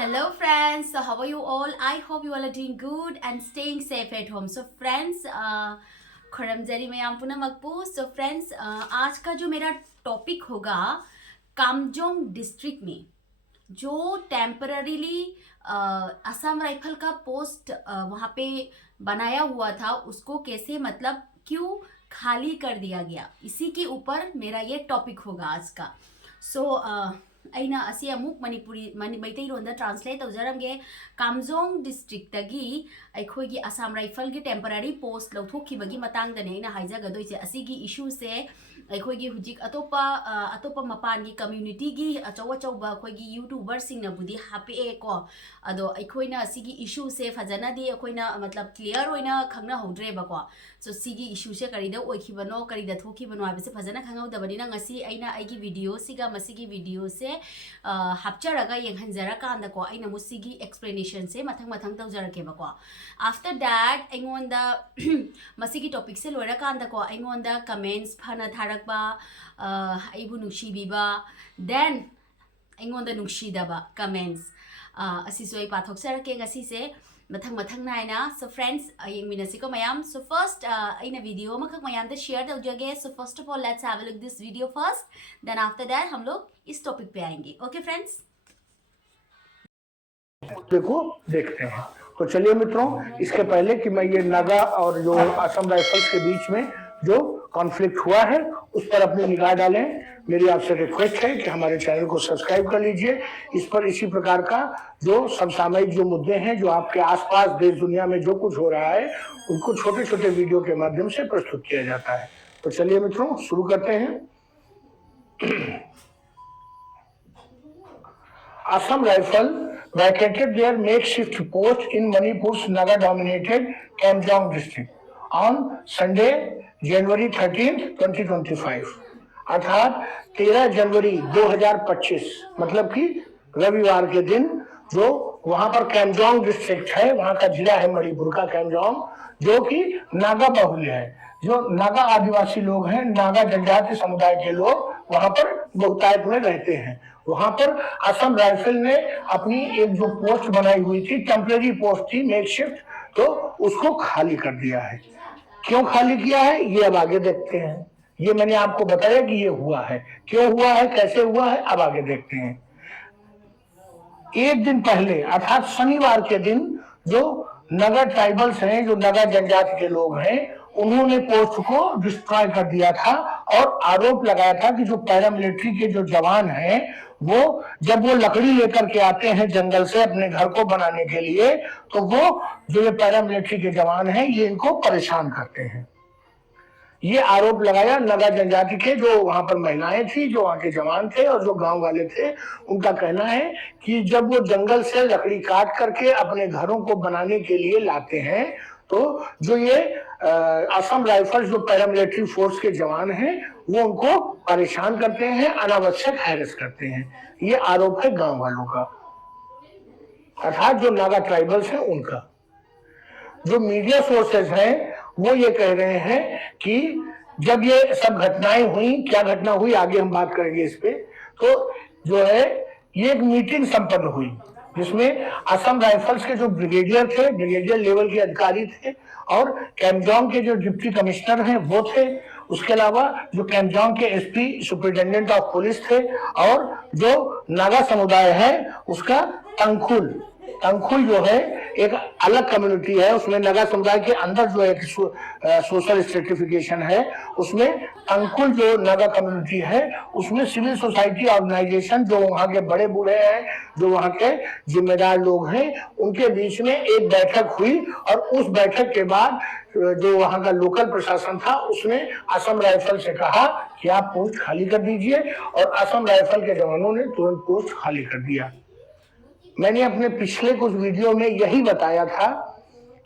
Hello friends, so how are you all? I hope you all are doing good and staying safe at home. So friends, खुरमजरी ma'am पुनः मकबू. So friends, आज का जो मेरा topic होगा Kamjong district में जो टेम्पररीली असम राइफल का पोस्ट वहाँ पे बनाया हुआ था उसको कैसे मतलब क्यों खाली कर दिया गया, इसी के ऊपर मेरा ये टॉपिक होगा आज का. सो अना असी अमुक मणिपुरी मैतैलोंदा ट्रांसलेट तौजरमगे. कामजोंग डिस्ट्रिक्टगी अखोगी असम राइफल की टेम्पररी पोस्ट लौथोखिबगी मतांगदने अना हाइजगदोइसे. असिगी इशू से अखोगी हुजिक अतोपा मपान की कम्युनिटी की अचौ अचौबा अखोगी यूट्यूबर सिंगनबुदी हापे को अदो अखोइना असिगी इशू से फजनादी अखोइना मतलब क्लियर होइना खंगना होद्रेबको. सो सिगी इशू से करिदा ओइखिबनो करिदा थोखिबनो हाबसे फजना खंगौदबनिना ngasi aina aigi video siga masigi video se hapcharaga yenghanja kanda ko aina musigi explanation se mathang mathang tawjarake bako. After that aingonda masigi topic se loira kanda ko aingonda comments phana tharakba aibu nukshibiba then aingonda nukshidaba comments asiso ai pathok sarake ngasi se mathang mathang naina. So friends yengminasiko mayam. So first aina video makak mayam da share tawjage. So first of all let's have a look this video first, then after that हम लोग इस topic पे आएंगे. Okay friends, देखो देखते हैं. तो चलिए मित्रों, इसके पहले कि मैं ये नागा और जो असम राइफल्स के बीच में जो कॉन्फ्लिक्ट हुआ है उस पर अपनी निगाह डालें, मेरी आपसे रिक्वेस्ट है कि हमारे चैनल को सब्सक्राइब कर लीजिए. इस पर इसी प्रकार का जो समसामयिक जो मुद्दे हैं, जो आपके आसपास देश दुनिया में जो कुछ हो रहा है, उनको छोटे छोटे वीडियो के माध्यम से प्रस्तुत किया जाता है. तो चलिए मित्रों शुरू करते हैं. Assam Rifle vacated their makeshift post in Manipur's Naga-dominated Kamjong district on Sunday, January 13, 2025. अर्थात 13 जनवरी 2025 मतलब कि रविवार के दिन जो वहां पर कैमजोंग डिस्ट्रिक्ट है, वहां का जिला है मणिपुर का कैमजोंग, जो कि नागा बहुल्य है. जो नागा आदिवासी लोग हैं, नागा जनजाति समुदाय के लोग वहां पर बहुतायत में रहते हैं. वहां पर असम राइफल ने अपनी एक जो पोस्ट बनाई हुई थी, टेम्परेरी पोस्ट थी, मेकशिफ्ट, तो उसको खाली कर दिया है. क्यों खाली किया है ये अब आगे देखते हैं. ये मैंने आपको बताया कि ये हुआ है, क्यों हुआ है, कैसे हुआ है, अब आगे देखते हैं. एक दिन पहले अर्थात शनिवार के दिन जो नगर ट्राइबल्स हैं, जो नगर जनजाति के लोग हैं, उन्होंने पोस्ट को डिस्ट्रॉय कर दिया था और आरोप लगाया था कि जो पैरामिलिट्री के जो जवान हैं वो जब वो लकड़ी लेकर के आते हैं जंगल से अपने घर को बनाने के लिए, तो वो जो ये पैरामिलिट्री के जवान हैं ये इनको परेशान करते हैं. ये आरोप लगाया नगा जनजाति के जो वहां पर महिलाएं थी, जो वहां के जवान थे और जो गांव वाले थे. उनका कहना है कि जब वो जंगल से लकड़ी काट करके अपने घरों को बनाने के लिए लाते हैं, तो जो ये असम राइफल्स जो पैरामिलिट्री फोर्स के जवान हैं वो उनको परेशान करते हैं, अनावश्यक हैरेस करते हैं. ये आरोप है गांव वालों का, अर्थात जो नागा ट्राइबल्स हैं उनका. जो मीडिया सोर्सेज हैं वो ये कह रहे हैं कि जब ये सब घटनाएं हुई, क्या घटना हुई आगे हम बात करेंगे इस पे, तो जो है ये एक मीटिंग संपन्न हुई जिसमें असम राइफल्स के जो ब्रिगेडियर थे, ब्रिगेडियर लेवल के अधिकारी थे, और कैमजोंग के जो डिप्टी कमिश्नर हैं वो थे. उसके अलावा जो कैमजोंग के एसपी सुपरिटेंडेंट ऑफ पुलिस थे, और जो नागा समुदाय है उसका तंखुल जो है एक अलग कम्युनिटी है, उसमें नगा समुदाय के अंदर जो एक सोशल स्ट्रेटिफिकेशन है, उसमें तंकुल जो नगा कम्युनिटी है उसमें सिविल सोसाइटी ऑर्गेनाइजेशन, जो वहाँ के बड़े बूढ़े हैं, जो वहाँ के जिम्मेदार लोग हैं, उनके बीच में एक बैठक हुई. और उस बैठक के बाद जो वहाँ का लोकल प्रशासन था उसने असम राइफल से कहा कि आप पोस्ट खाली कर दीजिए, और असम राइफल के जवानों ने तुरंत पोस्ट खाली कर दिया. मैंने अपने पिछले कुछ वीडियो में यही बताया था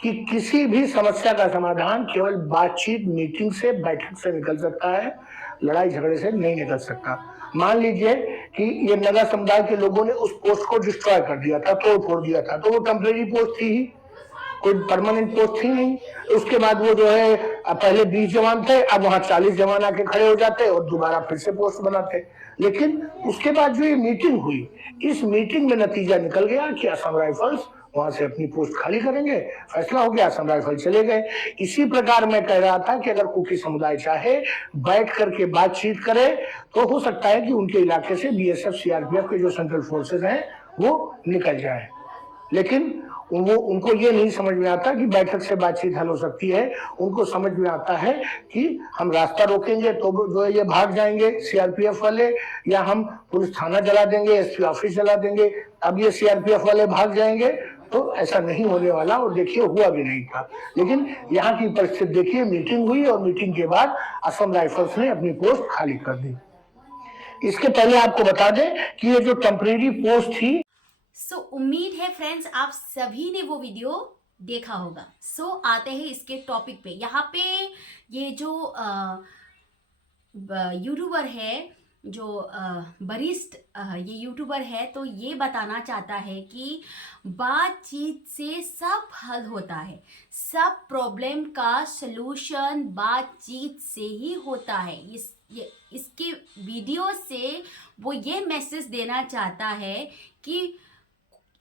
कि किसी भी समस्या का समाधान केवल बातचीत, मीटिंग से, बैठक से निकल सकता है, लड़ाई झगड़े से नहीं निकल सकता. मान लीजिए कि ये नगा समुदाय के लोगों ने उस पोस्ट को डिस्ट्रॉय कर दिया था, तोड़ फोड़ दिया था, तो वो टेम्परेरी पोस्ट थी ही, कोई परमानेंट पोस्ट थी नहीं। उसके बाद वो जो है पहले 20 जवान थे, अब वहां 40 जवान आके खड़े हो जाते और दोबारा फिर से पोस्ट बनाते। लेकिन उसके बाद जो ये मीटिंग हुई, इस मीटिंग में नतीजा निकल गया कि असम राइफल्स वहां से अपनी पोस्ट खाली करेंगे। फैसला हो गया, असम राइफल चले गए। इसी प्रकार मैं कह रहा था कि अगर कुकी समुदाय चाहे बैठ करके बातचीत करे तो हो सकता है कि उनके इलाके से बीएसएफ सीआरपीएफ के जो सेंट्रल फोर्सेस हैं वो निकल जाए। लेकिन वो उनको ये नहीं समझ में आता कि बैठक से बातचीत हल हो सकती है। उनको समझ में आता है कि हम रास्ता रोकेंगे तो जो ये भाग जाएंगे सीआरपीएफ वाले, या हम पुलिस थाना जला देंगे, एसपी ऑफिस जला देंगे, अब ये सीआरपीएफ वाले भाग जाएंगे। तो ऐसा नहीं होने वाला, और देखिए हुआ भी नहीं था। लेकिन यहाँ की परिस्थिति देखिए, मीटिंग हुई और मीटिंग के बाद असम राइफल्स ने अपनी पोस्ट खाली कर दी। इसके पहले आपको बता दें कि ये जो टेम्परेरी पोस्ट थी, उम्मीद है फ्रेंड्स आप सभी ने वो वीडियो देखा होगा। आते हैं इसके टॉपिक पे। यहाँ पे ये जो यूट्यूबर है, जो वरिष्ठ ये यूट्यूबर है, तो ये बताना चाहता है कि बातचीत से सब हल होता है, सब प्रॉब्लम का सलूशन बातचीत से ही होता है। इसके वीडियो से वो ये मैसेज देना चाहता है कि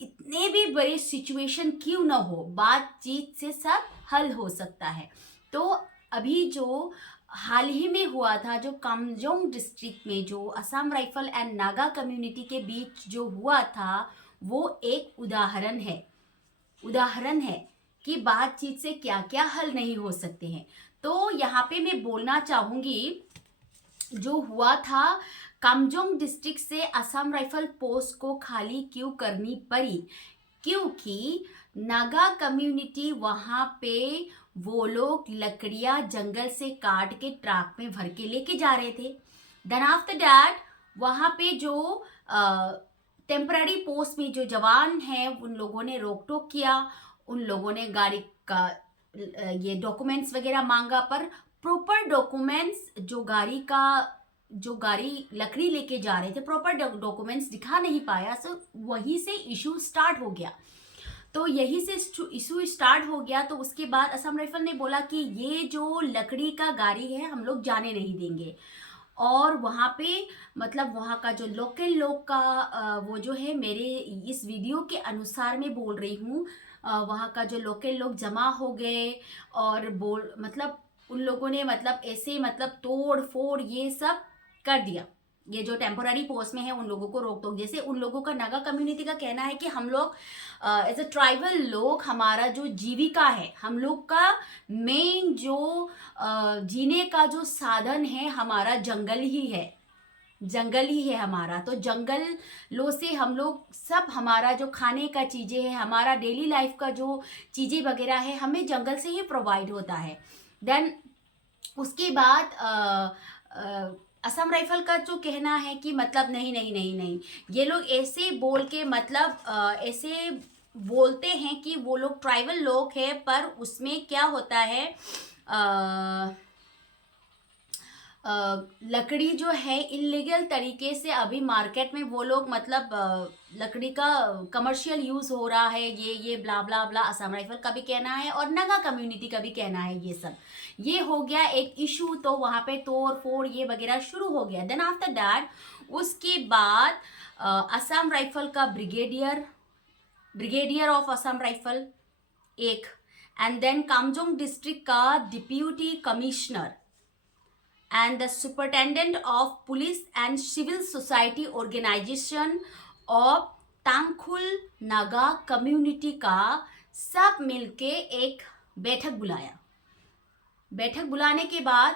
इतने भी बड़े सिचुएशन क्यों ना हो, बातचीत से सब हल हो सकता है। तो अभी जो हाल ही में हुआ था, जो कामजोंग डिस्ट्रिक्ट में जो Assam rifle and Naga community के बीच जो हुआ था, वो एक उदाहरण है कि बातचीत से क्या क्या हल नहीं हो सकते हैं। तो यहाँ पे मैं बोलना चाहूँगी, जो हुआ था कामजोंग डिस्ट्रिक्ट से असम राइफल पोस्ट को खाली क्यों करनी पड़ी, क्योंकि नागा कम्युनिटी वहाँ पे वो लोग लकड़ियाँ जंगल से काट के ट्रक में भर के लेके जा रहे थे। देन आफ्टर दैट वहाँ पे जो टेम्पररी पोस्ट में जो जवान हैं, उन लोगों ने रोक टोक किया, उन लोगों ने गाड़ी का ये डॉक्यूमेंट्स वगैरह मांगा, पर प्रॉपर डॉक्यूमेंट्स जो गाड़ी लकड़ी लेके जा रहे थे, प्रॉपर डॉक्यूमेंट्स दिखा नहीं पाया। सो वहीं से इशू स्टार्ट हो गया। तो यही से इशू स्टार्ट हो गया। तो उसके बाद असम राइफल ने बोला कि ये जो लकड़ी का गाड़ी है हम लोग जाने नहीं देंगे। और वहाँ पे मतलब वहाँ का जो लोकल लोग का वो जो है, मेरे इस वीडियो के अनुसार मैं बोल रही हूँ, वहाँ का जो लोकल लोग जमा हो गए और मतलब उन लोगों ने मतलब ऐसे मतलब तोड़ फोड़ ये सब कर दिया। ये जो टेम्पोररी पोस्ट में है उन लोगों को रोक टोक, जैसे उन लोगों का नागा कम्युनिटी का कहना है कि हम लोग एज अ ट्राइबल लोग, हमारा जो जीविका है, हम लोग का मेन जो जीने का जो साधन है हमारा जंगल ही है हमारा। तो जंगलों से हम लोग सब, हमारा जो खाने का चीज़ें है, हमारा डेली लाइफ का जो चीज़ें वगैरह है, हमें जंगल से ही प्रोवाइड होता है। देन उसके बाद असम राइफल का जो कहना है कि मतलब नहीं, ये लोग ऐसे बोल के मतलब ऐसे बोलते हैं कि वो लोग ट्राइबल लोग हैं, पर उसमें क्या होता है, लकड़ी जो है इलीगल तरीके से अभी मार्केट में वो लोग मतलब लकड़ी का कमर्शियल यूज़ हो रहा है, ये ब्ला ब्ला ब्ला असम राइफल का भी कहना है और नागा कम्युनिटी का भी कहना है। ये सब ये हो गया एक इशू। तो वहाँ पे तोड़ फोड़ ये वगैरह शुरू हो गया। देन आफ्टर दैट उसके बाद असम राइफल का ब्रिगेडियर ऑफ असम राइफल एक, एंड देन कामजोंग डिस्ट्रिक्ट का deputy commissioner and the superintendent of police and civil society organization of Tangkhul Naga community का सब मिलके एक बैठक बुलाया। बैठक बुलाने के बाद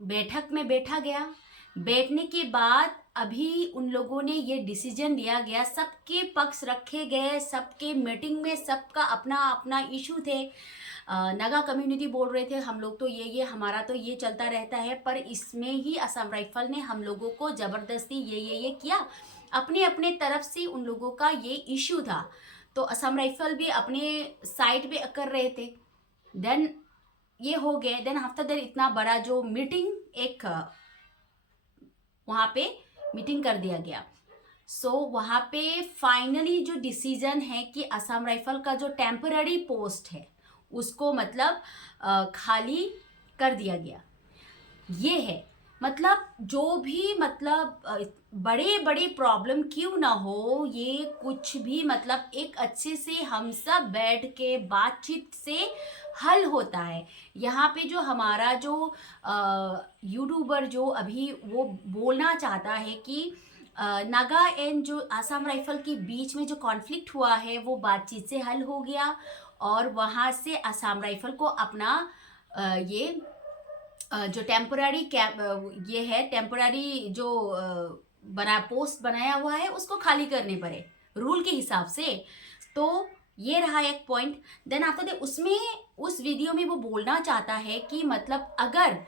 बैठक में बैठा गया। बैठने के बाद अभी उन लोगों ने ये डिसीजन लिया गया, सबके पक्ष रखे गए, सबके मीटिंग में सबका अपना अपना इशू थे। नागा कम्युनिटी बोल रहे थे हम लोग तो ये हमारा तो ये चलता रहता है, पर इसमें ही असम राइफल ने हम लोगों को ज़बरदस्ती ये किया। अपने अपने तरफ से उन लोगों का ये इशू था, तो असम राइफल भी अपने साइड पे कर रहे थे। देन ये हो गए। देन आफ्टर दैट इतना बड़ा जो मीटिंग एक वहाँ पे मीटिंग कर दिया गया। सो वहाँ पे फाइनली जो डिसीजन है कि असम राइफल का जो टेम्पररी पोस्ट है उसको मतलब खाली कर दिया गया। ये है मतलब जो भी मतलब बड़े बड़े प्रॉब्लम क्यों ना हो, ये कुछ भी मतलब एक अच्छे से हम सब बैठ के बातचीत से हल होता है। यहाँ पे जो हमारा जो यूट्यूबर जो अभी वो बोलना चाहता है कि नागा एंड जो आसाम राइफल के बीच में जो कॉन्फ्लिक्ट हुआ है वो बातचीत से हल हो गया, और वहाँ से आसाम राइफल को अपना ये जो टेम्पोररी ये है टेम्पोररी जो बना पोस्ट बनाया हुआ है उसको खाली करने पड़े रूल के हिसाब से। तो ये रहा एक पॉइंट। देन आफ्टर दैट उसमें उस वीडियो में वो बोलना चाहता है कि मतलब अगर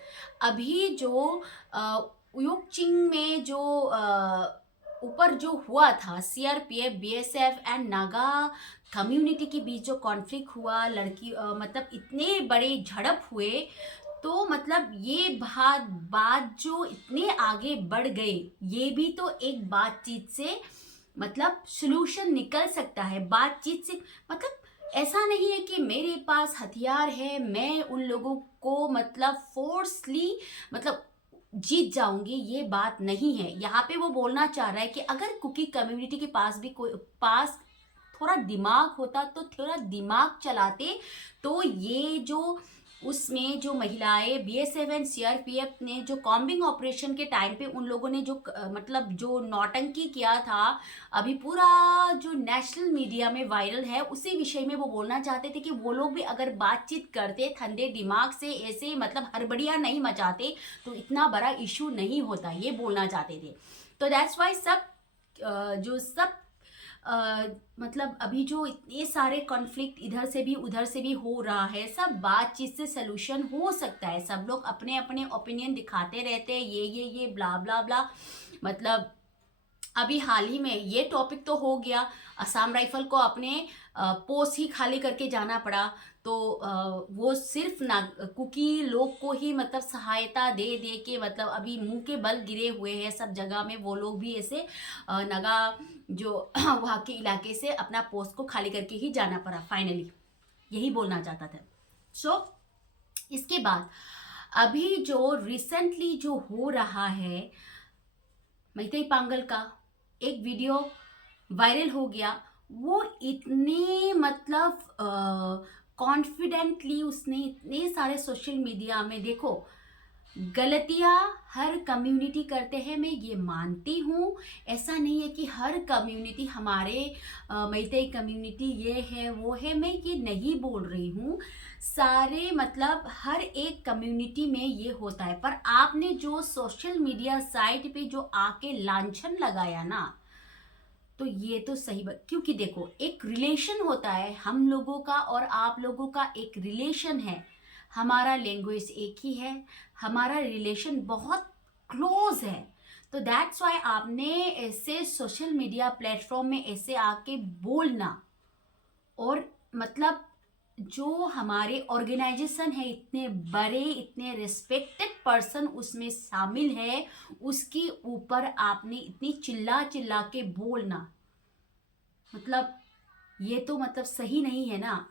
अभी जो उयोकचिंग में जो ऊपर जो हुआ था CRPF BSF and Naga community के बीच जो कॉन्फ्लिक्ट हुआ, लड़की मतलब इतने बड़े झड़प हुए, तो मतलब ये बात जो इतने आगे बढ़ गए, ये भी तो एक बातचीत से मतलब सॉल्यूशन निकल सकता है। बातचीत से मतलब ऐसा नहीं है कि मेरे पास हथियार है, मैं उन लोगों को मतलब फोर्सली मतलब जीत जाऊंगी, ये बात नहीं है। यहाँ पे वो बोलना चाह रहा है कि अगर कुकी कम्युनिटी के पास भी कोई पास थोड़ा दिमाग होता तो थोड़ा दिमाग चलाते, तो ये जो उसमें जो महिलाएं बीएसएफ एंड सीआरपीएफ ने जो कॉम्बिंग ऑपरेशन के टाइम पे उन लोगों ने जो मतलब जो नौटंकी किया था, अभी पूरा जो नेशनल मीडिया में वायरल है, उसी विषय में वो बोलना चाहते थे कि वो लोग भी अगर बातचीत करते ठंडे दिमाग से, ऐसे मतलब हड़बड़ियां नहीं मचाते, तो इतना बड़ा इशू नहीं होता, ये बोलना चाहते थे। तो दैट्स वाई सब जो सब मतलब अभी जो इतने सारे कॉन्फ्लिक्ट इधर से भी उधर से भी हो रहा है, सब बातचीत से सलूशन हो सकता है। सब लोग अपने अपने ओपिनियन दिखाते रहते हैं, ये ब्ला ब्ला ब्ला। मतलब अभी हाल ही में ये टॉपिक तो हो गया, असम राइफल को अपने पोस्ट ही खाली करके जाना पड़ा। तो वो सिर्फ ना कुकी लोग को ही मतलब सहायता दे दे के मतलब अभी मुंह के बल गिरे हुए हैं सब जगह में। वो लोग भी ऐसे नगा जो वहाँ के इलाके से अपना पोस्ट को खाली करके ही जाना पड़ा फाइनली, यही बोलना चाहता था। सो इसके बाद अभी जो रिसेंटली जो हो रहा है, मैतेई पांगल का एक वीडियो वायरल हो गया। वो इतने मतलब कॉन्फिडेंटली उसने इतने सारे सोशल मीडिया में, देखो गलतियां हर कम्युनिटी करते हैं, मैं ये मानती हूँ। ऐसा नहीं है कि हर कम्युनिटी हमारे मैतेई कम्युनिटी ये है वो है, मैं ये नहीं बोल रही हूँ। सारे मतलब हर एक कम्युनिटी में ये होता है, पर आपने जो सोशल मीडिया साइट पे जो आके लांछन लगाया ना, तो ये तो सही बात, क्योंकि देखो एक रिलेशन होता है हम लोगों का और आप लोगों का, एक रिलेशन है। हमारा लैंग्वेज एक ही है, हमारा रिलेशन बहुत क्लोज है। तो दैट्स वाई आपने ऐसे सोशल मीडिया प्लेटफॉर्म में ऐसे आके बोलना, और मतलब जो हमारे ऑर्गेनाइजेशन है, इतने बड़े इतने रिस्पेक्टेड पर्सन उसमें शामिल है, उसके ऊपर आपने इतनी चिल्ला चिल्ला के बोलना, मतलब ये तो मतलब सही नहीं है ना।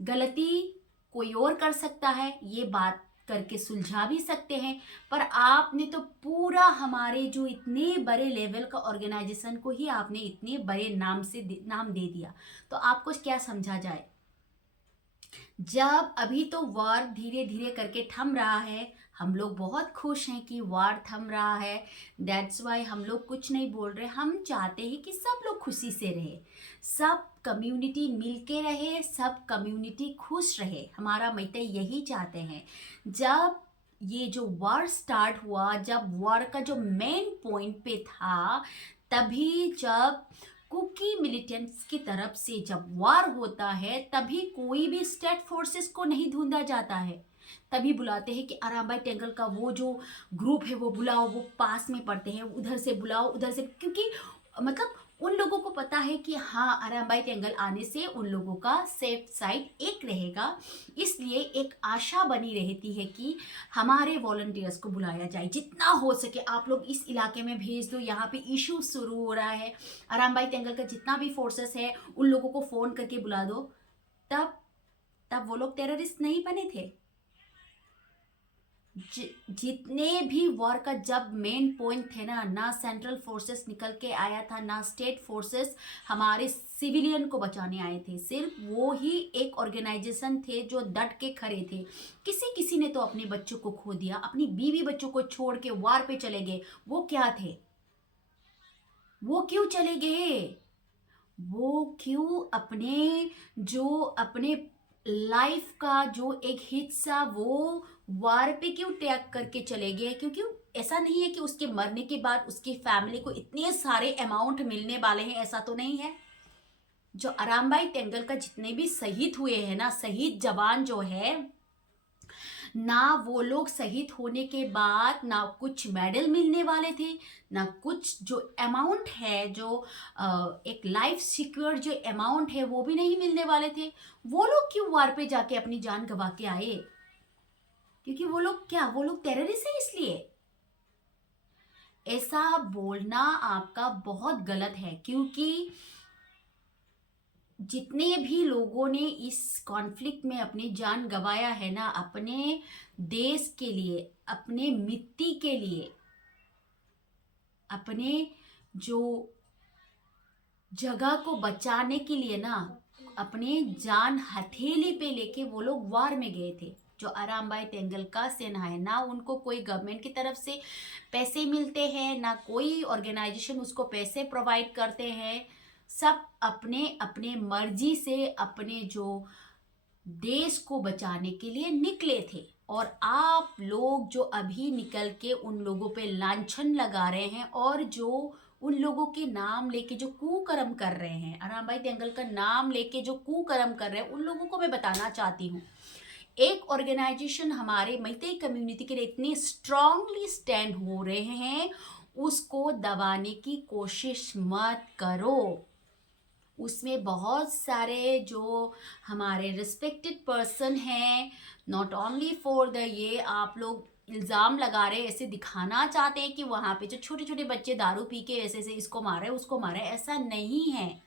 गलती कोई और कर सकता है, ये बात करके सुलझा भी सकते हैं, पर आपने तो पूरा हमारे जो इतने बड़े लेवल का ऑर्गेनाइजेशन को ही आपने इतने बड़े नाम से नाम दे दिया। तो आपको क्या समझा जाए। जब अभी तो वार धीरे धीरे करके थम रहा है, हम लोग बहुत खुश हैं कि वार थम रहा है। दैट्स वाई हम लोग कुछ नहीं बोल रहे, हम चाहते हैं कि सब लोग खुशी से रहे, सब कम्युनिटी मिलके रहे, सब कम्युनिटी खुश रहे। हमारा मैतेई यही चाहते हैं। जब ये जो वार स्टार्ट हुआ, जब वार का जो मेन पॉइंट पे था, तभी जब कुकी मिलिटेंट्स की तरफ से जब वार होता है, तभी कोई भी स्टेट फोर्सेस को नहीं ढूंढा जाता है। तभी बुलाते हैं कि आरामबाई टेंगल का वो जो ग्रुप है वो बुलाओ, वो पास में पड़ते हैं, उधर से बुलाओ उधर से, क्योंकि मतलब उन लोगों को पता है कि हाँ आरामबाई टेंगल आने से उन लोगों का सेफ साइड एक रहेगा। इसलिए एक आशा बनी रहती है कि हमारे वॉलंटियर्स को बुलाया जाए, जितना हो सके आप लोग इस इलाके में भेज दो, यहाँ पे इशू शुरू हो रहा है, आरामबाई टेंगल का जितना भी फोर्सेस है उन लोगों को फ़ोन करके बुला दो। तब तब वो लोग टेररिस्ट नहीं बने थे। जितने भी वॉर का जब मेन पॉइंट थे ना सेंट्रल फोर्सेस निकल के आया था, ना स्टेट फोर्सेस हमारे सिविलियन को बचाने आए थे। सिर्फ वो ही एक ऑर्गेनाइजेशन थे जो डट के खड़े थे। किसी किसी ने तो अपने बच्चों को खो दिया, अपनी बीवी बच्चों को छोड़ के वॉर पे चले गए। वो क्या थे? वो क्यों चले गए? वो क्यों अपने लाइफ का जो एक हिस्सा वो वार पे क्यों त्याग करके चले गए? क्योंकि ऐसा नहीं है कि उसके मरने के बाद उसकी फैमिली को इतने सारे अमाउंट मिलने वाले हैं, ऐसा तो नहीं है। जो आरामबाई टेंगल का जितने भी शहीद हुए हैं ना, शहीद जवान जो है ना, वो लोग शहीद होने के बाद ना कुछ मेडल मिलने वाले थे, ना कुछ जो अमाउंट है, जो एक लाइफ सिक्योर जो अमाउंट है वो भी नहीं मिलने वाले थे। वो लोग क्यों वार पे जाके अपनी जान गंवा के आए? क्योंकि वो लोग टेररिस्ट है इसलिए। ऐसा बोलना आपका बहुत गलत है, क्योंकि जितने भी लोगों ने इस कॉन्फ्लिक्ट में अपनी जान गंवाया है ना, अपने देश के लिए, अपने मिट्टी के लिए, अपने जो जगह को बचाने के लिए ना, अपने जान हथेली पे लेके वो लोग वार में गए थे। जो आरामबाई टेंगल का सेना है ना, उनको कोई गवर्नमेंट की तरफ से पैसे मिलते हैं, ना कोई ऑर्गेनाइजेशन उसको पैसे प्रोवाइड करते हैं। सब अपने अपने मर्जी से अपने जो देश को बचाने के लिए निकले थे। और आप लोग जो अभी निकल के उन लोगों पे लांछन लगा रहे हैं और जो उन लोगों के नाम लेके जो कुकर्म कर रहे हैं, आरामबाई टेंगल का नाम लेके जो कुकर्म कर रहे हैं, उन लोगों को मैं बताना चाहती हूँ, एक ऑर्गेनाइजेशन हमारे मैतेई कम्युनिटी के लिए इतने स्ट्रांगली स्टैंड हो रहे हैं, उसको दबाने की कोशिश मत करो। उसमें बहुत सारे जो हमारे रिस्पेक्टेड पर्सन हैं, नॉट ओनली फॉर द ये आप लोग इल्ज़ाम लगा रहे, ऐसे दिखाना चाहते हैं कि वहाँ पे जो छोटे छोटे बच्चे दारू पी के ऐसे ऐसे इसको मारे उसको मारे, ऐसा नहीं है।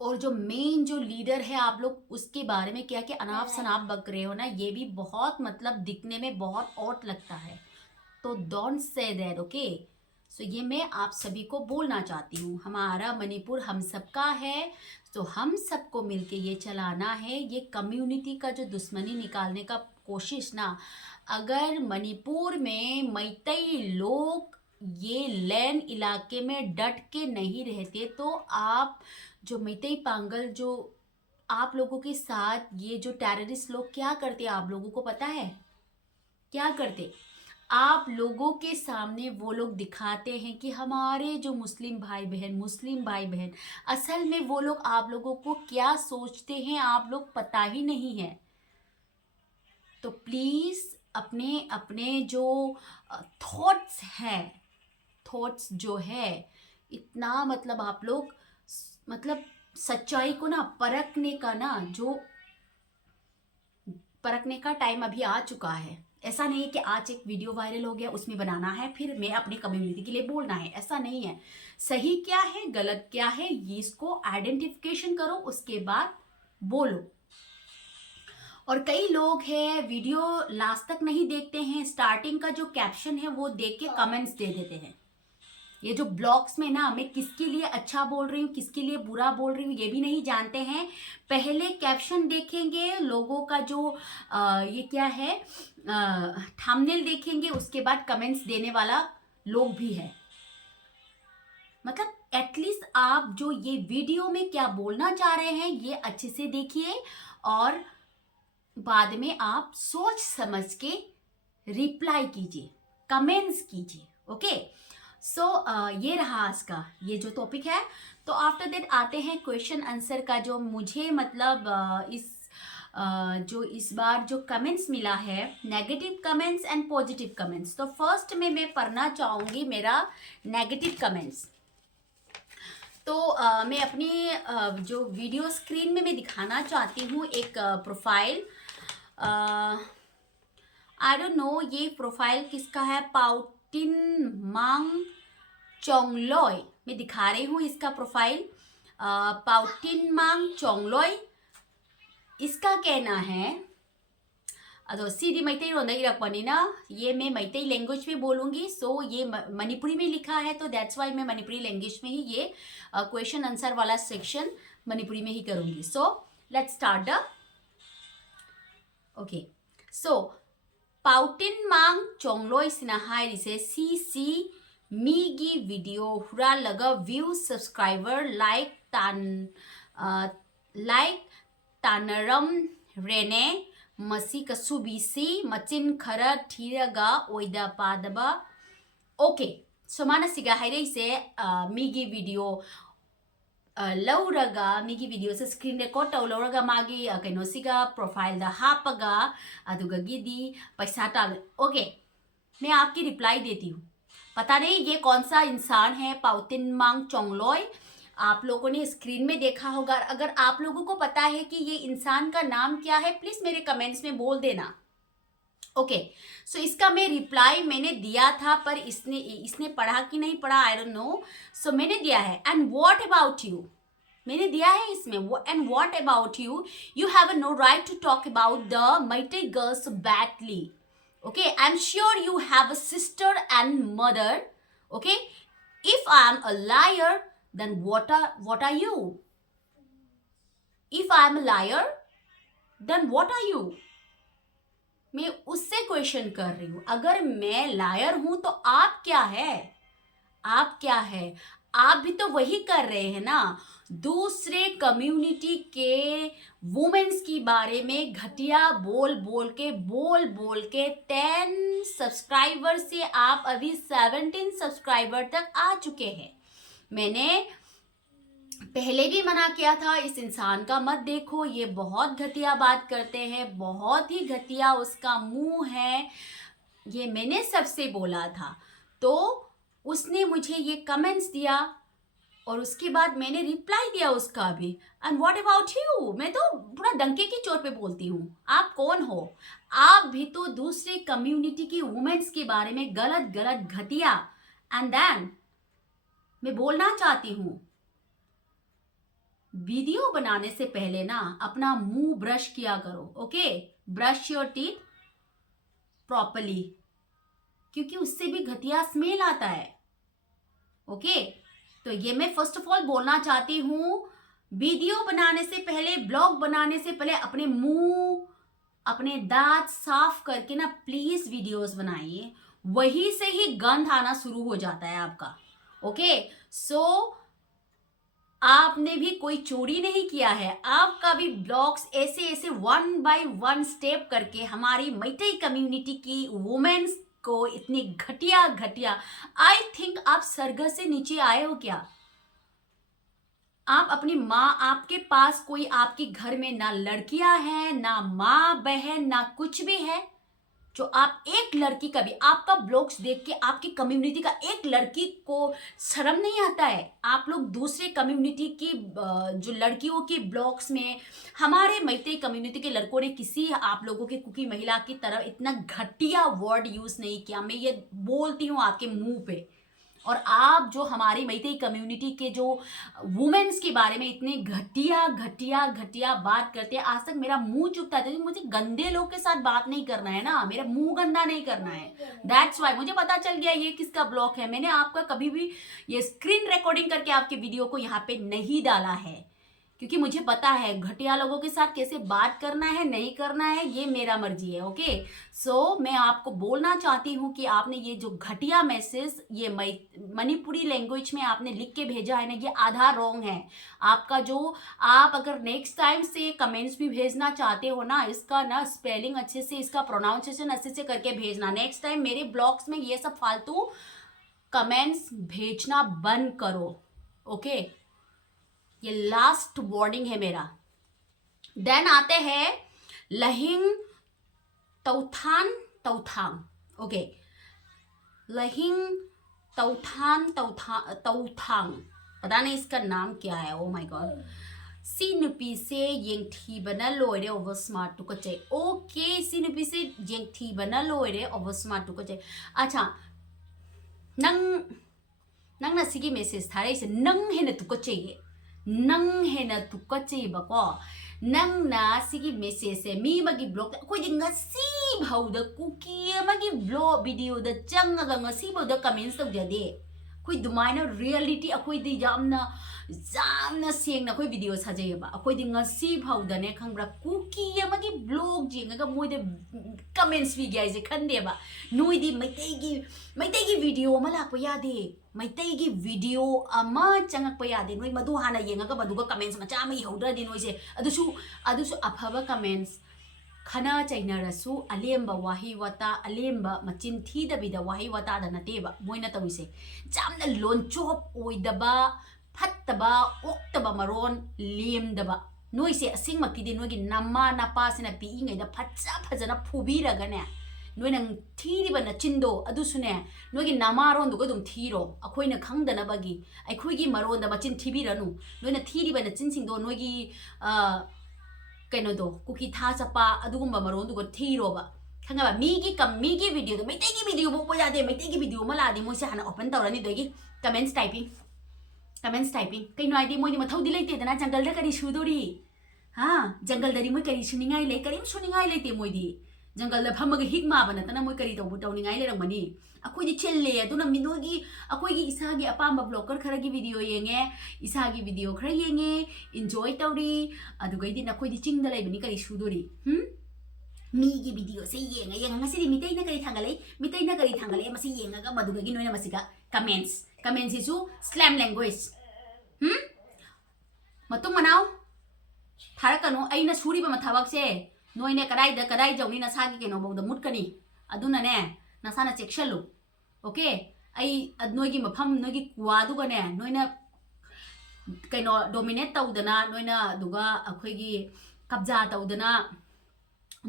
और जो मेन जो लीडर है, आप लोग उसके बारे में क्या क्या अनाप शनाप बक रहे हो ना, ये भी बहुत मतलब दिखने में बहुत ऑड लगता है। तो डोंट से दैट, ओके। सो ये मैं आप सभी को बोलना चाहती हूँ, हमारा मणिपुर हम सबका है, तो हम सबको मिलके ये चलाना है। ये कम्युनिटी का जो दुश्मनी निकालने का कोशिश ना, अगर मणिपुर में मैतेई लोग ये लैंड इलाके में डट के नहीं रहते, तो आप जो मैतेई पांगल जो आप लोगों के साथ ये जो टेररिस्ट लोग क्या करते, आप लोगों को पता है क्या करते? आप लोगों के सामने वो लोग दिखाते हैं कि हमारे जो मुस्लिम भाई बहन, असल में वो लोग आप लोगों को क्या सोचते हैं आप लोग पता ही नहीं है। तो प्लीज़ अपने अपने जो थॉट्स जो है, इतना मतलब आप लोग मतलब सच्चाई को ना परखने का टाइम अभी आ चुका है। ऐसा नहीं है कि आज एक वीडियो वायरल हो गया उसमें बनाना है फिर मैं अपनी कम्युनिटी के लिए बोलना है, ऐसा नहीं है। सही क्या है गलत क्या है ये इसको आइडेंटिफिकेशन करो, उसके बाद बोलो। और कई लोग हैं वीडियो लास्ट तक नहीं देखते हैं, स्टार्टिंग का जो कैप्शन है वो देख के कमेंट्स दे देते हैं। ये जो ब्लॉग्स में ना मैं किसके लिए अच्छा बोल रही हूँ किसके लिए बुरा बोल रही हूँ ये भी नहीं जानते हैं। पहले कैप्शन देखेंगे लोगों का जो ये क्या है थंबनेल देखेंगे, उसके बाद कमेंट्स देने वाला लोग भी है। मतलब एटलीस्ट आप जो ये वीडियो में क्या बोलना चाह रहे हैं ये अच्छे से देखिए और बाद में आप सोच समझ के रिप्लाई कीजिए, कमेंट्स कीजिए, ओके। सो ये रहा आज का ये जो टॉपिक है। तो आफ्टर दैट आते हैं क्वेश्चन आंसर का, जो मुझे मतलब जो इस बार जो कमेंट्स मिला है, negative comments and positive comments. तो फर्स्ट में मैं पढ़ना चाहूँगी मेरा नेगेटिव कमेंट्स। तो मैं अपनी जो वीडियो स्क्रीन में मैं दिखाना चाहती हूँ एक प्रोफाइल। आई डोंट नो ये प्रोफाइल किसका है, पाउटिन मांग चोंगलॉय, मैं दिखा रही हूँ इसका प्रोफाइल। पाउटिन मांग चोंगलॉय इसका कहना है अदो सीधी मैते रोंदा इरकपनिना ये मैं मैते लैंग्वेज में बोलूंगी सो ये मणिपुरी में लिखा है तो दैट्स वाई मैं मणिपुरी लैंग्वेज में ही ये क्वेश्चन आंसर वाला सेक्शन मणिपुरी में ही करूंगी so let's start the okay so पाउटिन मांग चोंगलोय सिना हाइरिसे सी मीगी वीडियो हुरा लगा व्यू सब्सक्राइबर लाइक तानरम रेने मसी कसुबीसी मचिन खरा थीरगा ओइदा पादबा ओके सो माना सिगा हाइरेसे मीगी वीडियो लौरगा मीगी वीडियो से स्क्रीन रिकॉर्ड तौ लौरगा मागी कइनो सिगा प्रोफाइल दा हापगा अदुगा गिदी पैसा टाल ओके मैं आपकी रिप्लाई देती हूँ पता नहीं ये कौन सा इंसान है पाउतिन मांग चोंगलोय आप लोगों ने स्क्रीन में देखा होगा अगर आप लोगों को पता है कि ये इंसान का नाम क्या है प्लीज मेरे कमेंट्स में बोल देना ओके सो इसका मैं रिप्लाई मैंने दिया था पर इसने पढ़ा कि नहीं पढ़ा आई डोंट नो सो मैंने दिया है एंड व्हाट अबाउट यू मैंने दिया है इसमें and what about you you have no right to talk about the Meitei girls badly okay I'm sure you have a sister and mother okay if I am a liar then what are you if I am a liar then what are you मैं उससे question कर रही हूं अगर मैं lawyer हूं तो आप क्या है आप भी तो वही कर रहे हैं ना दूसरे कम्युनिटी के वुमेन्स की बारे में घटिया बोल बोल के 10 सब्सक्राइबर से आप अभी 17 सब्सक्राइबर तक आ चुके हैं मैंने पहले भी मना किया था इस इंसान का मत देखो ये बहुत घटिया बात करते हैं बहुत ही घटिया उसका मुंह है ये मैंने सबसे बोला था तो उसने मुझे ये कमेंट्स दिया और उसके बाद मैंने रिप्लाई दिया उसका भी एंड व्हाट अबाउट यू मैं तो पूरा डंके की चोट पे बोलती हूँ आप कौन हो आप भी तो दूसरे कम्युनिटी की वुमेन्स के बारे में गलत घटिया एंड देन मैं बोलना चाहती हूँ वीडियो बनाने से पहले ना अपना मुंह ब्रश किया करो okay brush your teeth properly क्योंकि उससे भी घटिया स्मेल आता है ओके तो ये मैं फर्स्ट ऑफ ऑल बोलना चाहती हूँ वीडियो बनाने से पहले ब्लॉग बनाने से पहले अपने मुंह अपने दांत साफ करके ना प्लीज वीडियोस बनाइए वहीं से ही गंध आना शुरू हो जाता है आपका ओके सो आपने भी कोई चोरी नहीं किया है आपका भी ब्लॉग्स ऐसे 1 by 1 स्टेप करके हमारी मैतेई कम्युनिटी की वुमेन्स को इतनी घटिया आई थिंक आप स्वर्ग से नीचे आए हो क्या आप अपनी माँ आपके पास कोई आपके घर में ना लड़कियां हैं ना माँ बहन ना कुछ भी है जो आप एक लड़की का भी आपका ब्लॉग्स देख के आपकी कम्युनिटी का एक लड़की को शर्म नहीं आता है आप लोग दूसरे कम्युनिटी की जो लड़कियों के ब्लॉग्स में हमारे मैतेई कम्युनिटी के लड़कों ने किसी आप लोगों के कुकी महिला की तरफ इतना घटिया वर्ड यूज नहीं किया मैं ये बोलती हूँ आपके मुंह पे और आप जो हमारी मैतेई कम्युनिटी के जो वुमेन्स के बारे में इतने घटिया बात करते हैं आज तक मेरा मुंह चुपता है मुझे गंदे लोग के साथ बात नहीं करना है ना मेरा मुंह गंदा नहीं करना है दैट्स वाई मुझे पता चल गया ये किसका ब्लॉग है मैंने आपका कभी भी ये स्क्रीन रिकॉर्डिंग करके आपके वीडियो को यहाँ पे नहीं डाला है क्योंकि मुझे पता है घटिया लोगों के साथ कैसे बात करना है नहीं करना है ये मेरा मर्जी है ओके सो मैं आपको बोलना चाहती हूँ कि आपने ये जो घटिया मैसेज ये मणिपुरी लैंग्वेज में आपने लिख के भेजा है ना ये आधा रॉन्ग है आपका जो आप अगर नेक्स्ट टाइम से कमेंट्स भी भेजना चाहते हो ना इसका ना स्पेलिंग अच्छे से इसका प्रोनाउंसिएशन अच्छे से करके भेजना नेक्स्ट टाइम मेरे ब्लॉग्स में ये सब फालतू कमेंट्स भेजना बंद करो ओके ये लास्ट वार्निंग है मेरा देन आते हैं लहिंग तौथांग ओके लहिंग तौथांग पता नहीं इसका नाम क्या है ओ माय गॉड सी नुपी से येंगथीबना लोइरे ओवर स्मार्ट तुकचे ओके सी नुपी से येंगथीबना लोइरे ओवर स्मार्ट तुकचे अच्छा नंगना सिगी मेसेज थारे से नंग हेना तुकचे नंग हेना तुकचे बको नंगना सिगी मेसेज से मी मगी ब्लॉग कोई दिन ngasi भाउदा कुकी मगी ब्लॉग वीडियो द चंगा ngasi भाउदा कमेंट्स तब जादे कोई दुमाइना रियलिटी अकोई दी जामना सेंगना कोई वीडियो साजेबा अकोई दी ngasi भाउदा ने खंगब्रा कुकी मगी ब्लॉग जिंगा मोइदे कमेंट्स भी गया जे खंदेबा नोई दी मैतेगी वीडियो मा लाको यादे मैतेगी वीडियो अमा चंगक यादे नोई मधु हाना येंगा मधुगा कमेंट्स मचा मा यहौद्रदि नोइसे अदुसु अफबा कमेंट्स खना चाइनरसु अलेम्बा वाही वता अलेम्बा मचिन थीदबिदा वाही वता दा नतेबा मोइना तविसे जामना लोनचोप ओइदबा फत्तबा ओक्तबा मरोन लेमदबा नोइसे असिंगमक्तिदि नोइगी नम्मा नपासना पीइङैदा फजना फुबीरगने नोइना थीरिबा नचिन्दो अदुसुने नोइगी नमारोन्दुगा दुम थीरो अखोइना खंगदनबगी अखोइगी मरोन्दा मचिन थीबिरनु नोइना थीरिबा नचिनसिंदो नोइगी कइनोदो कुकी था चपा अदुगुम्बा मरोन्दुगा थीरोबा खंगबा मीगी वीडियो मैतेगी वीडियो बोपो यादे मैतेगी वीडियो मलादि मोइसे हाना ओपन तौरनी दोगी कमेंट्स टाइपिंग कइनो आइदि मोइदि मथौदि लेतेदना जंगल दा करी सुदोरी हां जंगल दरी मोइ करी सुनिङाइ ले करिम सुनिङाइ लेते मोइदि जंगल दा फमग हिक माबा नतना मोइ करी तौबु तौनिङाइ लेरंगमनी अखोइदि चेल्ले अदुना मिनोगी अखोइगी इसागी अपाम्बा ब्लॉगर खरगी वीडियो येंगे इसागी वीडियो खर येंगे एंजॉय तौरी अदुगैदि नखोइदि चिंगदा लेबनी करी सुदोरी मीगी वीडियो से येंगा ngasi मितैना करी थांगले मसी येंगा मदुगगी नोइना मसिगा कमेंट्स इजु स्लैम लैंग्वेज मतुंग मनाव थारकनो अइना सुरिबा मथावक से नोइने कदाई जौनी नसागी केनो बौदा मुटकनी अदुना ने नसाना चेक्शलु ओके आई नोइगी मफम नोइगी कुवादुगने नोइना कइनो डोमिनेट तौदना नोइना दुगा अखोइगी कब्जा तौदना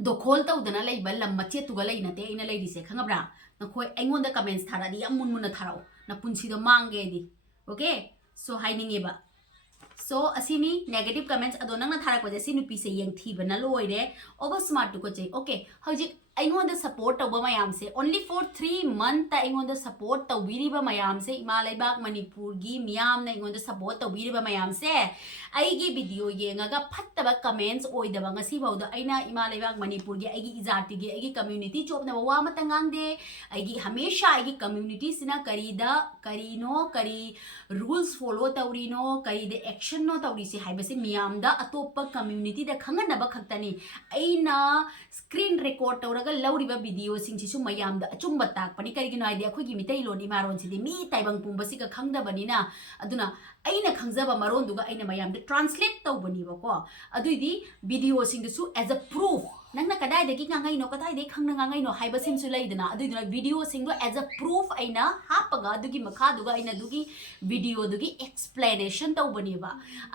दोखोल तौदना लैबा लम मचेतुगा लैनते अइना लैरिसे खंगब्रा नखोइ अइंगोंदा कमेंट्स थारादि यम मुनमुना थाराओ ना पुंसिदो मांगेदि ओके सो हाइनिंगेबा सो असिनी नेगेटिव कमेंट्स अदो नंगना थारकपजे सि नुपी से Young थीबना लोइरे over smart to Koche okay हौजिक अइंगोंदा support तौबा मयाम से ओनली फॉर 3 मंथ ता अइंगोंदा सपोर्ट तौबिरिबा मयाम से इमा लैबाक मणिपुर गी मियाम ना अइंगोंदा सपोर्ट तौबिरिबा मयाम से आइगी वीडियो येंगागा फत्तबा कमेंट्स ओइदबा ngasi बाउदा अइना इमा लैबाक मणिपुर गी आइगी इजाति गी आइगी कम्युनिटी चोपना वा मत ngang आइगी हमेशा आइगी कम्युनिटी सिना करी रूल्स फॉलो तौरिनो करी दे एक्शन नो तौरी से हाइबसे मियाम दा अतोप कम्युनिटी दा खंगनबा खक्तनी अइना स्क्रीन रिकॉर्ड तौरगा लौरिबा वीडियो सिंसिसु मयाम दा अचुंबा ताकपनी करिगिनो आइदि अखोइगी मितै लोनी मारोन सिदि मी ताइबंग पुंबसिगा खंगदबनिना अदुना अइना खंगजबा मरोंदुगा अइना मयाम दा ट्रांसलेट तौबनिबको अदुइदि वीडियो सिंगसु एज अ प्रूफ नंगना कदाइदगी ngangaino कदाइदे खंगना ngangaino हाइबा सिमसु लैदना अदुइदुना वीडियो सिंगो एज अ प्रूफ अइना हापगा दुगी मखादुगा अइना दुगी वीडियो दुगी एक्सप्लेनेशन तौबनिबा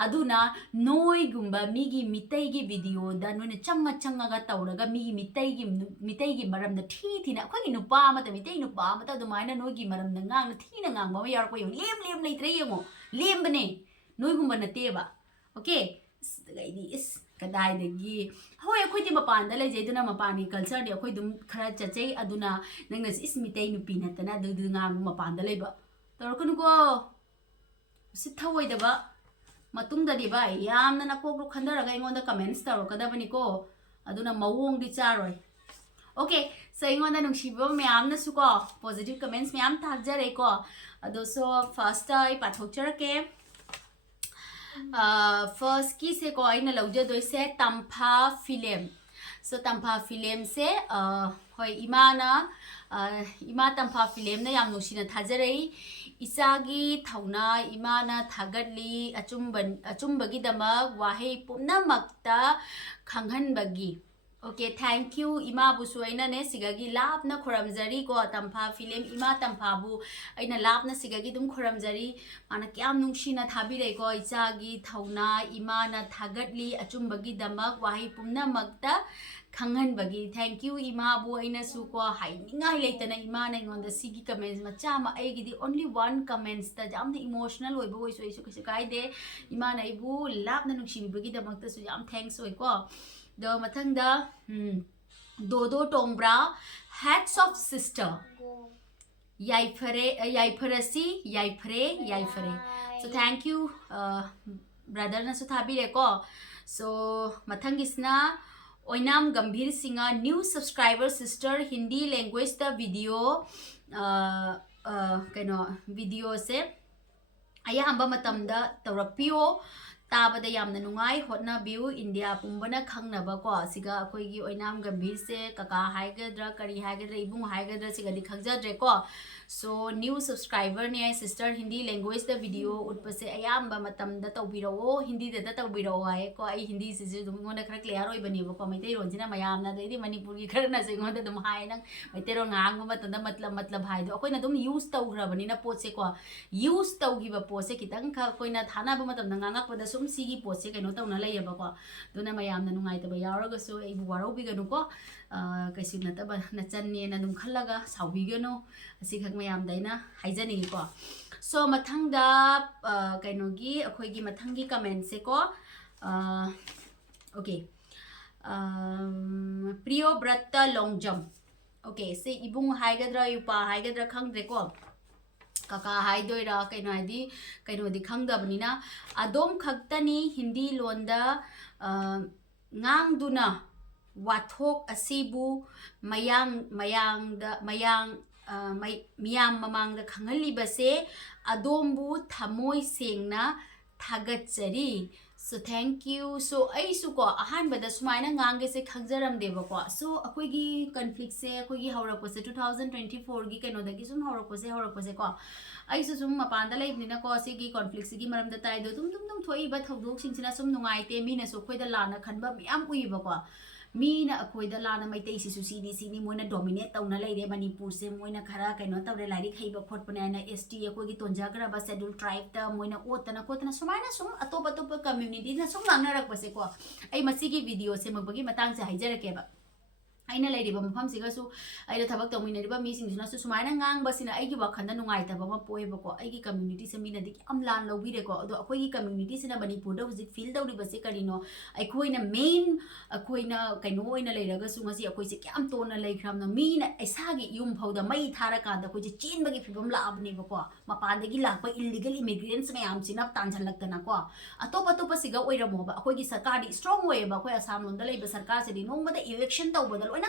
अदुना नोइगुंबा मीगी मितैगी वीडियो दा नोइना चंगा तौरगा मीगी मितैगी मरम दा थीना अखोइगी नुपा मता मितै नुपा मता दुमाइना नोइगी मरम दा ngang थीना ngang बा यारको यो लेम लेत्रे यंगो लेमबने नोइगुंबा नतेबा ओके गैदी इस कदाइदगी होय अखोइदि मपानदा लेजेदुना मपानी कल्चर दे अखोइ दुम खरा चचै अदुना नंगना इस मितै नुपी नतना दुदु ngang मपानदा लेबा तोरकनुको सिथवइदबा मतुंगददि बा यामना नकोकरो खंदरगा अइंगोंदा कमेंट्स तौरकदबनिको अदुना मवोंगदि चारोय ओके सो अइंगोंदा नुंसिबो मयामना सुको पॉजिटिव कमेंट्स मयाम थागजरेको अदो सो फर्स्ट आई पाथोकचरके फर्स्ट की से को आइना लौजदोय से तंफा फिल्म सो तंफा फिल्म से होय इमा तंफा फिल्म ना याम नुसिना थाजरई इसागी थौना इमाना थागतली अचुंबगी दमक वाहे पुनमक्ता खंगहनबगी ओके थैंक यू इमा बुसु अइना ने सिगागी लापना खुरमजरी को तंफा फिल्म इमा तंफाबु अइना लापना सिगागी दुम खुरमजरी माना क्याम नुंगसिना थाबिरे को इचागी थौना इमाना थागतली अचुंबगी दमक वाही पुनमक्ता खंगहनबगी थैंक यू इमा बु अइना सु को हाइनिंगाइ लेतना इमा ने ngond सिगी कमेंट्स मचा मा आइगिदी ओनली वन कमेंट्स ता जाम इमोशनल होइबो होइसो इसु किसे काइदे इमा ने इबु लापना नुंगसिबिबगी दमक ता सु जाम थैंक्स होइ को द मथंगदा दोदो टोंब्रा हैट्स ऑफ सिस्टर याइफरे सो थैंक यू ब्रदरनासु थाबीरेको सो मथंगिसना ओइनाम गंभीर सिंगा new subscriber sister Hindi language द वीडियो कनो वीडियो से अयाबा मतमदा तौरपियो ताबदा यामना नुंगाई होटनाबियु इंडिया पुंबना खंगनबको सिगा अखोइगी ओइनाम गंभीर से कका हाइगद्रा करी हाइगद्रा इबुंग हाइगद्रा सिगादि खंगजद्रेको सो न्यू सब्सक्राइबर ने सिस्टर हिंदी लैंग्वेज द वीडियो उठपसे अयाबा मतमदा तौबिरो हिंदी द तौबिरो आए को आई हिंदी से दुम गोना खरा क्लियर ओइबनीबको मैते रोनजिना मयामना देदि मणिपुरी खरना से गोदा दुम हाय नंग मैते रो ngang मतंदा मतलब हाय दो अखोइना दुम यूज तौग्रबनिना पोसे को यूज तौगिबा पोसे खितंग ख कोइना थानाबा मतमदा nganगakpada sum sigi पोसे कनो तौना लैयबको दुना मयामना नुंगाइतबा यावरगसु एबु वारोबिगनुको कैसु नतबा नचन्नेना दुम खल्लगा साउबिगनो असि खक मयाम दैना हाइजनिको सो मथंगदा कैनोगी अखोइगी मथंगी कमेंट से को ओके प्रियो ब्रत लॉन्गजम ओके से इबुंग हाइगद्रा युपा हाइगद्रा खंगद्रेको कका हाइदोइरा कैनोदी कैनोदी खंगदबनिना अदोम खक्तनी Hindi लोंदा ngang wathok asibu miyam mamangda khangalibase adombu thamoi sengna thagachari so thank you so ai su ko ahan bada sumaina ngange se khangjaram deba ko so akoi gi conflict se akoi gi hawra ko se 2024 gi keno da gi sum hawra ko se ko ai su sum mapanda leibnina ko se gi conflict se gi maram da tai do tum thoi ba thodok sing sina sum nungai te mi na so khoi da lana khanba miyam ui ba ko मीना अखोइदा लाना मैतै सिसु सीनी मोइना dominate तौना लैरे मणिपुर से मोइना खरा कैनो तौरे लाइरिक हैबा खोटपना एसटी अखोइगी तोंजाग्रबा शेड्यूल ट्राइब ता मोइना ओतना खोतना सुमाइना सुम अतोप कम्युनिटी ना सुम नांगनारकपसे को ऐ मसीगी वीडियो से मबगी मतंग से हाइजरकेबा aina lairiba mafam siga su aida thabak tawminariba mi singna su sumaina ngang basina aigi wakhanda nungaitaba ma poeba ko aigi community se mina dik am lan lobire ko ado akoi community sina manipur da hujik feel dawri base karino aikoina main akoina kaino oina leiraga su ngasi akoi se kyam tona leikramna mina aisagi yum phauda mai thara kanda koi je chin bagi phibam la abne ba ko mapandagi lakpa illegal immigrants mayam sina tanjal laktana ko atop siga oiramo ba akoi gi sarkar di strong way ba koi asam londa leiba sarkar se di nong bada election tawbada loina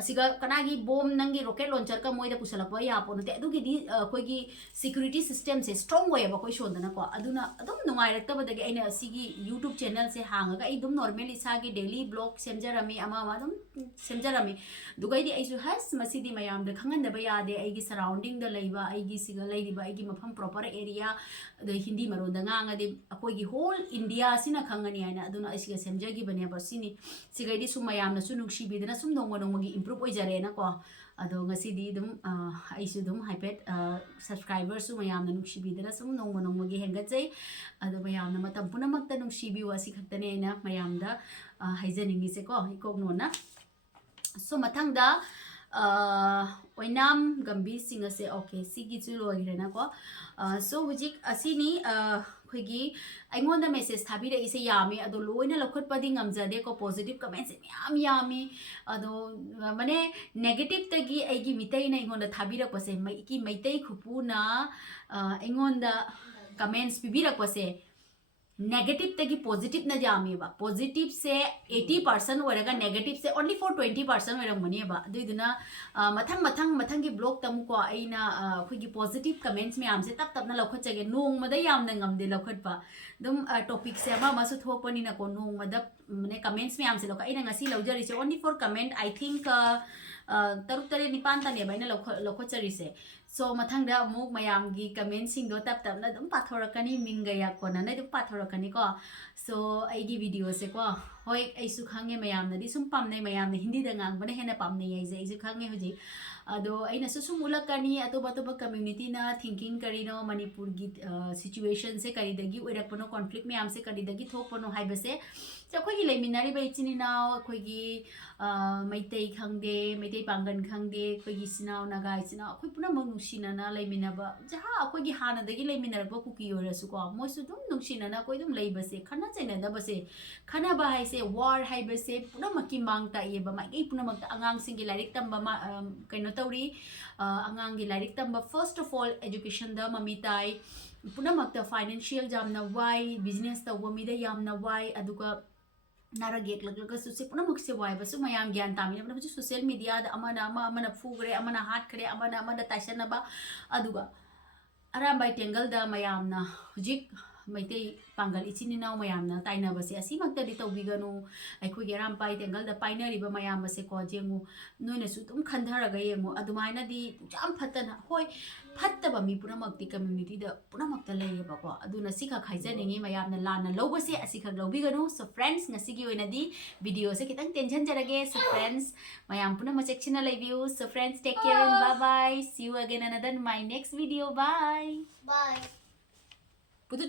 asiga kanagi bomb nangi rocket launcher ka moida pusalakwa ya ponate adugi di koigi security system se strong way ba koi shondana ko aduna adum nungai rakta badagi aina asigi youtube channel se hangaga idum normally sagi daily blog semjarami ama adum semjarami dugai di aisu has masidi mayam da khangan da ba yade aigi surrounding da leiba aigi siga leiba aigi mafam proper area da hindi maron da nganga di akoigi whole india sina khangani aina aduna asiga semjagi bane ba sini sigai di sumayam na su nungshi bidana sum nongmagi improve oijare na ko ado ngasi di dum aisu dum hypet subscriber su mayam na nungshi bidana sum nongmagi hengatsai ado mayam na matam punamak ta nungshi bi wasi khaktane na mayam da haijaningi se ko ikok no na so mathang da oinam gambir singa se okay sigi chu loi na ko so hujik asini khoigi aingonda message thabira ise yami ado loina lokhot padi ngamjade ko positive comments yami ado mane negative tagi aigi mitai na ingonda thabira pase mai ki maitai khupu na aingonda comments bibira pase negative tagi positive na jami ba positive se 80% waraga negative se only for 20% waramani ba duiduna mathang gi blog tam ko aina khoigi positive comments me amse tap na lokhot chage nong mada yam na ngamde lokhot ba dum topic se ma masu thopani na ko nong mada ne comments me amse lokha aina ngasi lojari se only for comment I think taruk tare nipan ta ne ba ina lokhot chari se so mathang da amuk mayam gi comment sing do tap na dum pathorakani minga ya ko na dum pathorakani ko so ai gi video se ko hoi ai su khange mayam na di sum pam nei mayam ne hindi da ngang bana hena pam nei ai je ai su khange hoji ado aina su sum ulakani atoba community na thinking kari no manipur gi situation se kari dagi oirakpono conflict mayam se kari dagi thokpono hai base so khoi gi leiminari bai chini na khoi gi maitai khangde maitai pangan khangde khoi gi sinau nagai sinau khoi puna mang nungsina na leimina ba jaha khoi gi hana dagi leiminar ba kuki orasu ko moi su dum nungsina na khoi dum lei base khana chaina da base khana ba hai se war hai base puna maki mang ta ye ba mai ei puna mak angang sing gi lairik tamba ma kaino tauri angang gi lairik tamba first of all education da mami tai पुनमक्ता financial जामना वाई business तौबा मिदा यामना Y अदुगा नारग येक्लगलगसु से पुनमक्से वाइबसु मयाम ज्ञान तामिनबना बजु social media दा अमना फुगरे अमना हाथ खरे अमना ताइसनबा अदुगा Arambai tangle दा मयामना हुजिक मैतै पांगल इचिन इनाउ मयामना ताइनबसे असिमक्तदि तौबिगनु अखोगे अरामबाई टेंगल दा पाइनरिबा मयामबसे को जेंगु नोइनसु तुम खंधरगा येंगु अदुमाइनदि जाम फत्तना होय फत्तबा मी पुनमक्ति कम्युनिटी दा पुनमक्ता लेयेबको अदुना सिखा खाइजनिंगे मयामना लाना लौबसे असिखा लौबिगनु सो फ्रेंड्स ngasiगी ओइनदि वीडियो से कितंग टेंशन जरगे सो फ्रेंड्स मयाम पुनम सेक्शन लेबियु so friends take care and bye bye see you again another my next video bye Bye. Puttu